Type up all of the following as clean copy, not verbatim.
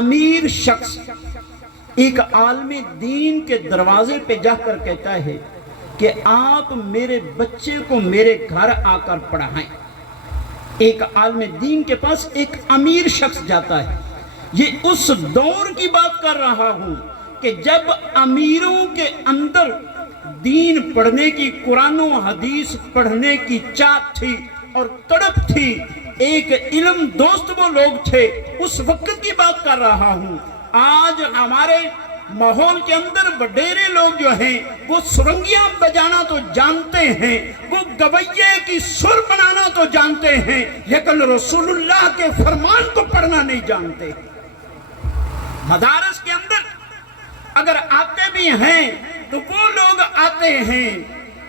امیر شخص ایک عالم دین کے دروازے پہ جا کر کہتا ہے کہ آپ میرے بچے کو میرے گھر آ کر پڑھائیں. ایک عالم دین کے پاس ایک امیر شخص جاتا ہے. یہ اس دور کی بات کر رہا ہوں کہ جب امیروں کے اندر دین پڑھنے کی، قرآن و حدیث پڑھنے کی چاہت تھی اور تڑپ تھی. ایک علم دوست وہ لوگ تھے. اس وقت کی بات کر رہا ہوں. آج ہمارے ماحول کے اندر وڈیرے لوگ جو ہیں وہ سرنگیاں بجانا تو جانتے ہیں، وہ گویے کی سر بنانا تو جانتے ہیں، لیکن رسول اللہ کے فرمان کو پڑھنا نہیں جانتے. مدارس کے اندر اگر آتے بھی ہیں تو وہ لوگ آتے ہیں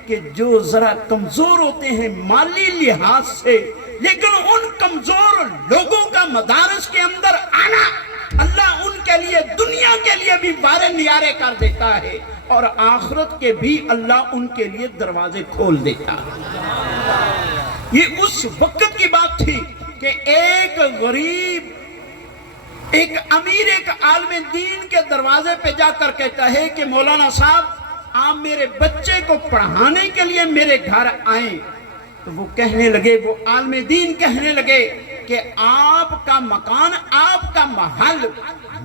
کہ جو ذرا کمزور ہوتے ہیں مالی لحاظ سے، لیکن ان کمزور لوگوں کا مدارس کے اندر آنا اللہ ان کے لیے دنیا کے لیے بھی بارے نیارے کر دیتا ہے اور آخرت کے بھی اللہ ان کے لیے دروازے کھول دیتا ہے. یہ اس وقت کی بات تھی کہ ایک غریب، ایک امیر، ایک عالم دین کے دروازے پہ جا کر کہتا ہے کہ مولانا صاحب آپ میرے بچے کو پڑھانے کے لیے میرے گھر آئیں. تو وہ کہنے لگے، وہ عالم دین کہنے لگے کہ آپ کا مکان، آپ کا محل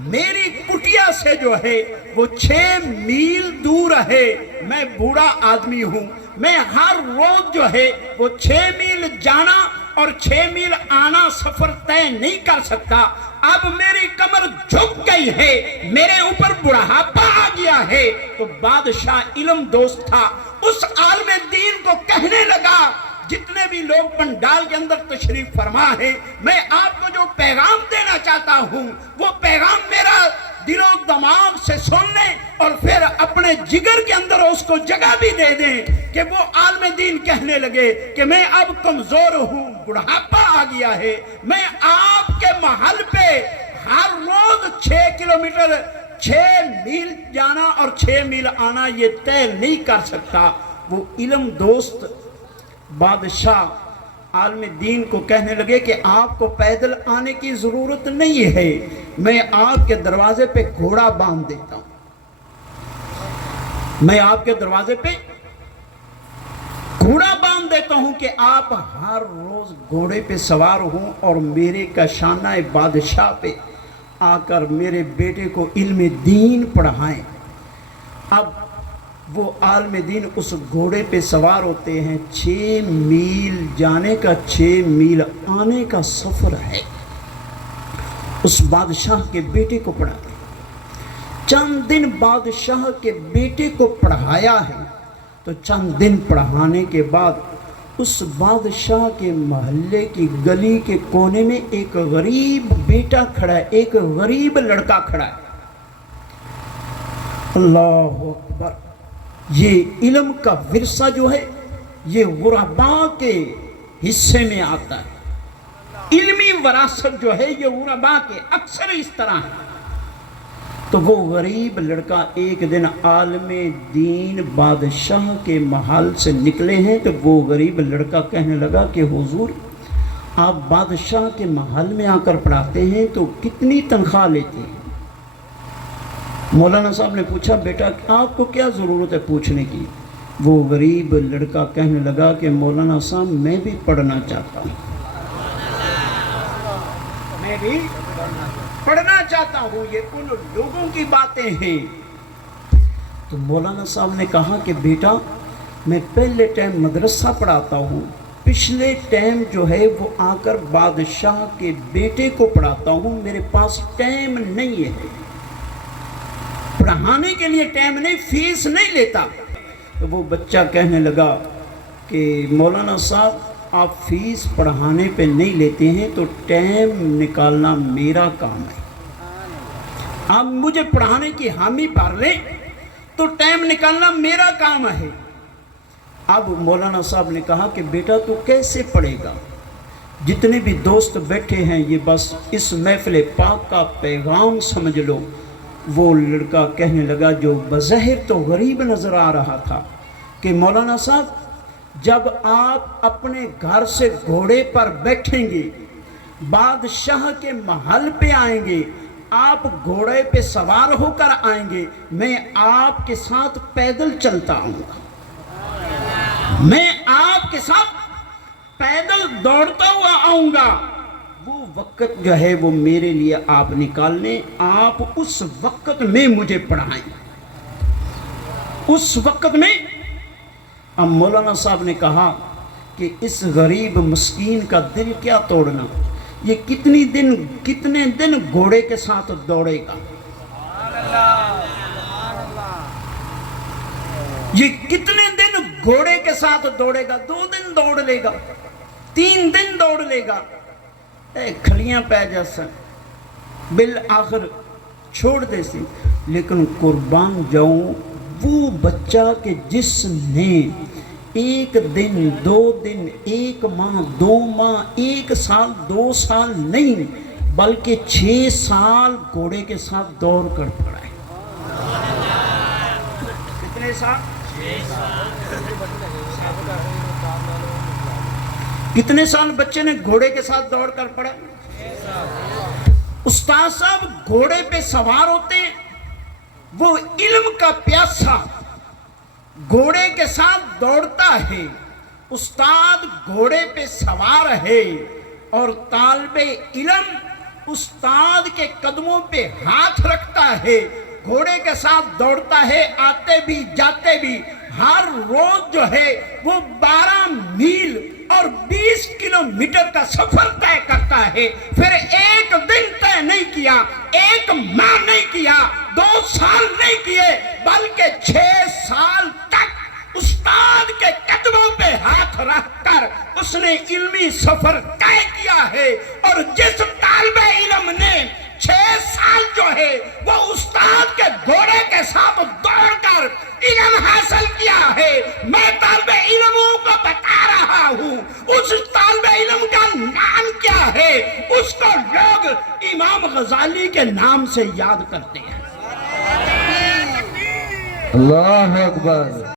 میری کٹیا سے جو ہے وہ 6 میل دور ہے. میں بوڑھا آدمی ہوں، میں ہر روز جو ہے وہ 6 میل جانا اور 6 میل آنا سفر طے نہیں کر سکتا. اب میری کمر جھک گئی ہے، میرے اوپر بڑھاپا آ گیا ہے. تو بادشاہ علم دوست تھا، اس عالم دین کو کہنے لگا جتنے بھی لوگ پنڈال کے اندر تشریف فرما ہے، میں آپ کو جو پیغام دینا چاہتا ہوں وہ پیغام میرا دل و دماغ سے سن لیں اور پھر اپنے جگر کے اندر اس کو جگہ بھی دے دیں. کہ وہ عالم دین کہنے لگے کہ میں اب کمزور ہوں، بڑھاپا آ گیا ہے، میں آپ کے محل پہ ہر روز 6 کلومیٹر 6 میل جانا اور 6 میل آنا یہ طے نہیں کر سکتا. وہ علم دوست بادشاہ عالم دین کو کہنے لگے کہ آپ کو پیدل آنے کی ضرورت نہیں ہے، میں آپ کے دروازے پہ گھوڑا باندھ دیتا ہوں. میں آپ کے دروازے پہ گھوڑا باندھ دیتا ہوں کہ آپ ہر روز گھوڑے پہ سوار ہوں اور میرے کاشانہ بادشاہ پہ آ کر میرے بیٹے کو علم دین پڑھائیں. اب وہ عالم دین اس گھوڑے پہ سوار ہوتے ہیں. 6 میل جانے کا 6 میل آنے کا سفر ہے. اس بادشاہ کے بیٹے کو پڑھاتے ہیں. چند دن بادشاہ کے بیٹے کو پڑھایا ہے تو چند دن پڑھانے کے بعد اس بادشاہ کے محلے کی گلی کے کونے میں ایک غریب بیٹا کھڑا ہے، ایک غریب لڑکا کھڑا ہے. اللہ اکبر. یہ علم کا ورثہ جو ہے یہ غرباء کے حصے میں آتا ہے. علمی وراثت جو ہے یہ غرباء کے اکثر اس طرح ہے. تو وہ غریب لڑکا ایک دن عالم دین بادشاہ کے محل سے نکلے ہیں. تو وہ غریب لڑکا کہنے لگا کہ حضور آپ بادشاہ کے محل میں آ کر پڑھاتے ہیں تو کتنی تنخواہ لیتے ہیں؟ مولانا صاحب نے پوچھا بیٹا آپ کو کیا ضرورت ہے پوچھنے کی؟ وہ غریب لڑکا کہنے لگا کہ مولانا صاحب میں بھی پڑھنا چاہتا ہوں، میں بھی پڑھنا چاہتا ہوں. یہ ان لوگوں کی باتیں ہیں. تو مولانا صاحب نے کہا کہ بیٹا میں پہلے ٹائم مدرسہ پڑھاتا ہوں، پچھلے ٹائم جو ہے وہ آ کر بادشاہ کے بیٹے کو پڑھاتا ہوں، میرے پاس ٹائم نہیں ہے، پڑھانے کے لیے ٹائم نہیں، فیس نہیں لیتا. تو وہ بچہ کہنے لگا کہ مولانا صاحب آپ فیس پڑھانے پہ نہیں لیتے ہیں تو ٹائم نکالنا میرا کام ہے. آپ مجھے پڑھانے کی حامی بھر لیں تو ٹائم نکالنا میرا کام ہے. اب مولانا صاحب نے کہا کہ بیٹا تو کیسے پڑھے گا؟ جتنے بھی دوست بیٹھے ہیں یہ بس اس محفل پاک کا پیغام سمجھ لو. وہ لڑکا کہنے لگا جو بظاہر تو غریب نظر آ رہا تھا کہ مولانا صاحب جب آپ اپنے گھر سے گھوڑے پر بیٹھیں گے، بادشاہ کے محل پہ آئیں گے، آپ گھوڑے پہ سوار ہو کر آئیں گے، میں آپ کے ساتھ پیدل چلتا آؤں گا، میں آپ کے ساتھ پیدل دوڑتا ہوا آؤں گا۔ وہ وقت جو ہے وہ میرے لیے آپ نکال لیں، آپ اس وقت میں مجھے پڑھائیں، اس وقت میں۔ اب مولانا صاحب نے کہا کہ اس غریب مسکین کا دل کیا توڑنا، یہ کتنے دن گھوڑے کے ساتھ دوڑے گا، یہ کتنے دن گھوڑے کے ساتھ دوڑے گا؟ 2 دن دوڑ لے گا، 3 دن دوڑ لے گا، کھلیاں پہ جیسا بالآخر چھوڑ دے سی۔ لیکن قربان جاؤں وہ بچہ کہ جس نے 1 دن 2 دن 1 ماہ 2 ماہ 1 سال 2 سال نہیں بلکہ 6 سال گھوڑے کے ساتھ دوڑ کر پڑا ہے۔ کتنے سال؟ 6 سال۔ کتنے سال بچے نے گھوڑے کے ساتھ دوڑ کر پڑا؟ 6 سال۔ استاد صاحب گھوڑے پہ سوار ہوتے ہیں، وہ علم کا پیاسا گھوڑے کے ساتھ دوڑتا ہے، استاد گھوڑے پہ سوار ہے اور طالب علم استاد کے قدموں پہ ہاتھ رکھتا ہے، گھوڑے کے ساتھ دوڑتا ہے، آتے بھی جاتے بھی۔ ہر روز جو ہے وہ 12 میل اور 20 کلومیٹر کا سفر طے کرتا ہے، پھر 1 دن طے نہیں کیا، 1 ماہ نہیں کیا، 2 سال نہیں کیے، بلکہ 6 سال تک استاد کے قدموں پہ ہاتھ رکھ کر اس نے علمی سفر طے کیا ہے۔ اور جس طالب علم نے 6 سال جو ہے وہ استاد کے گھوڑے کے ساتھ دوڑ کر علم حاصل کیا ہے، میں طالب علموں کو بتا رہا ہوں اس طالب علم کا نام کیا ہے، اس کو لوگ امام غزالی کے نام سے یاد کرتے ہیں۔ اللہ اکبر۔